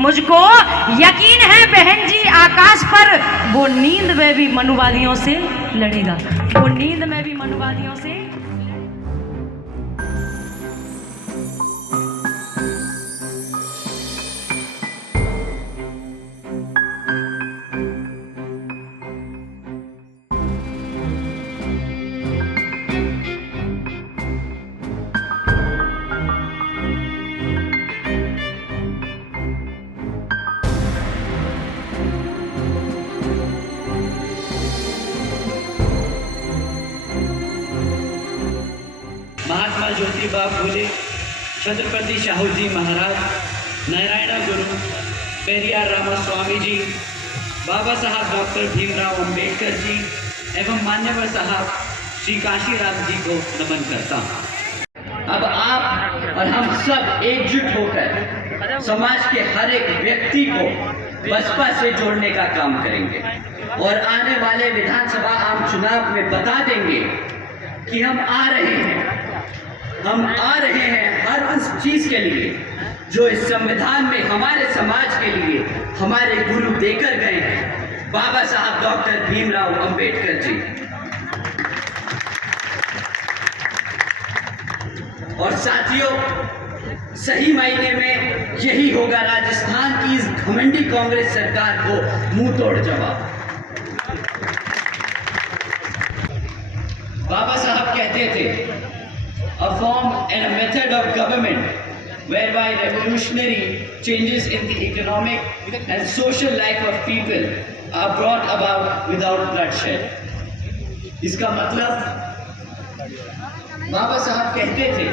मुझको यकीन है बहन जी आकाश पर वो नींद में भी मनुवादियों से लड़ेगा, वो नींद में भी मनुवादियों से। महात्मा ज्योतिबा फुले, छत्रपति शाहू जी महाराज, नारायण गुरु, पेरियार रामास्वामी जी, बाबा साहब डॉक्टर भीमराव अंबेडकर जी एवं मान्यवर साहब श्री काशीराम जी को नमन करता हूँ। अब आप और हम सब एकजुट होकर समाज के हर एक व्यक्ति को बसपा से जोड़ने का काम करेंगे और आने वाले विधानसभा आम चुनाव में बता देंगे कि हम आ रहे हैं, हम आ रहे हैं हर उस चीज के लिए जो इस संविधान में हमारे समाज के लिए हमारे गुरु देकर गए हैं, बाबा साहब डॉक्टर भीमराव अंबेडकर जी। और साथियों, सही मायने में यही होगा राजस्थान की इस घमंडी कांग्रेस सरकार को मुंह तोड़ जवाब। बाबा साहब कहते थे, a form and a method of government whereby revolutionary changes in the economic and social life of people are brought about without bloodshed. इसका मतलब बाबा साहब कहते थे,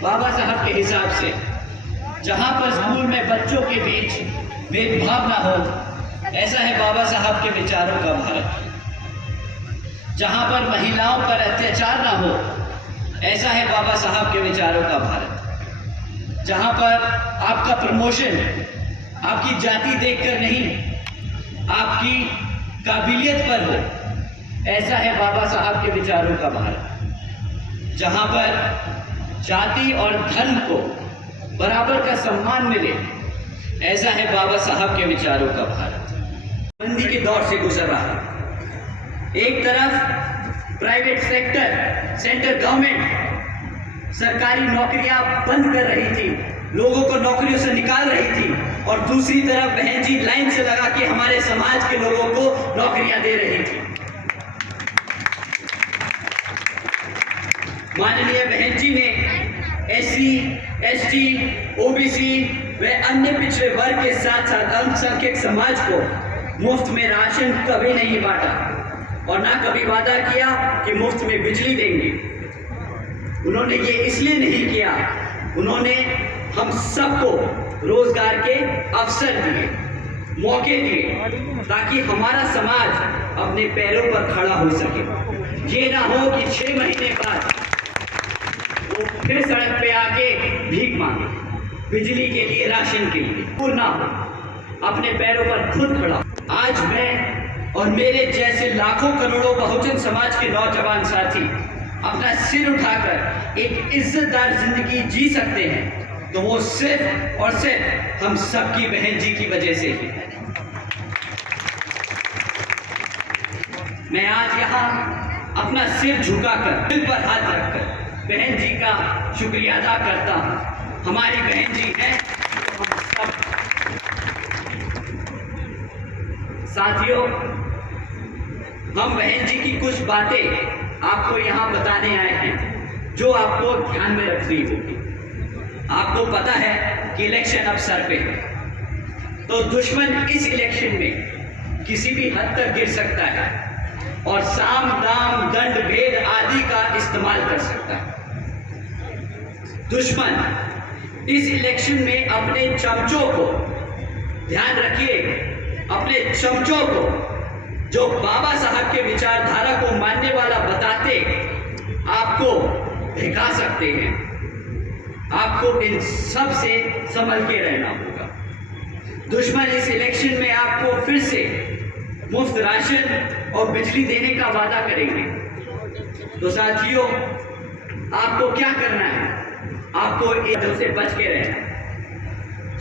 बाबा साहब के हिसाब से जहाँ पर स्कूल में बच्चों के बीच भेदभाव ना हो, ऐसा है बाबा साहब के विचारों का भारत। जहाँ पर महिलाओं पर अत्याचार ना हो, ऐसा है बाबा साहब के विचारों का भारत। जहाँ पर आपका प्रमोशन आपकी जाति देखकर नहीं, आपकी काबिलियत पर हो, ऐसा है बाबा साहब के विचारों का भारत। जहाँ पर जाति और धर्म को बराबर का सम्मान मिले, ऐसा है बाबा साहब के विचारों का भारत। मंदी के दौर से गुजर रहा है। एक तरफ प्राइवेट सेक्टर, सेंट्रल गवर्नमेंट सरकारी नौकरियां बंद कर रही थी, लोगों को नौकरियों से निकाल रही थी, और दूसरी तरफ बहन जी लाइन से लगा के हमारे समाज के लोगों को नौकरियां दे रही थी। माननीय बहन जी ने SC, ST, OBC व अन्य पिछड़े वर्ग के साथ साथ अल्पसंख्यक समाज को मुफ्त में राशन कभी नहीं बांटा और ना कभी वादा किया कि मुफ्त में बिजली देंगे। उन्होंने ये इसलिए नहीं किया, उन्होंने हम सबको रोजगार के अवसर दिए, मौके दिए, ताकि हमारा समाज अपने पैरों पर खड़ा हो सके। ये ना हो कि 6 महीने बाद वो फिर सड़क पे आके भीख मांगे बिजली के लिए, राशन के लिए। वो ना हो, अपने पैरों पर खुद खड़ा। आज मैं और मेरे जैसे लाखों करोड़ों बहुजन समाज के नौजवान साथी अपना सिर उठाकर एक इज्जतदार जिंदगी जी सकते हैं, तो वो सिर्फ और सिर्फ हम सबकी बहन जी की वजह से ही। मैं आज यहाँ अपना सिर झुकाकर, दिल पर हाथ रखकर बहन जी का शुक्रिया अदा करता हूँ। हमारी बहन जी हैं तो हम सब। साथियों, हम बहन जी की कुछ बातें आपको यहाँ बताने आए हैं जो आपको ध्यान में रखनी होगी। आपको पता है कि इलेक्शन अब सर पे है, तो दुश्मन इस इलेक्शन में किसी भी हद तक गिर सकता है और साम दाम दंड भेद आदि का इस्तेमाल कर सकता है। दुश्मन इस इलेक्शन में अपने चमचों को, ध्यान रखिए, अपने चमचों को जो बाबा साहब के विचारधारा को मानने वाला बताते, आपको धिका सकते हैं। आपको इन सब से संभल के रहना होगा। दुश्मन इस इलेक्शन में आपको फिर से मुफ्त राशन और बिजली देने का वादा करेंगे। तो साथियों, आपको क्या करना है? आपको एक से बच के रहना।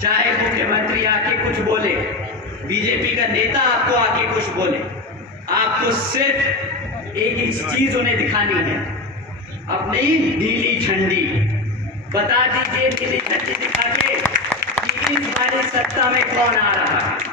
चाहे मुख्यमंत्री आके कुछ बोले, बीजेपी का नेता आपको आके कुछ बोले, आपको सिर्फ एक ही चीज उन्हें दिखानी है, अपनी नीली झंडी। बता दीजिए नीली झंडी दिखा के कि इस बार सत्ता में कौन आ रहा है।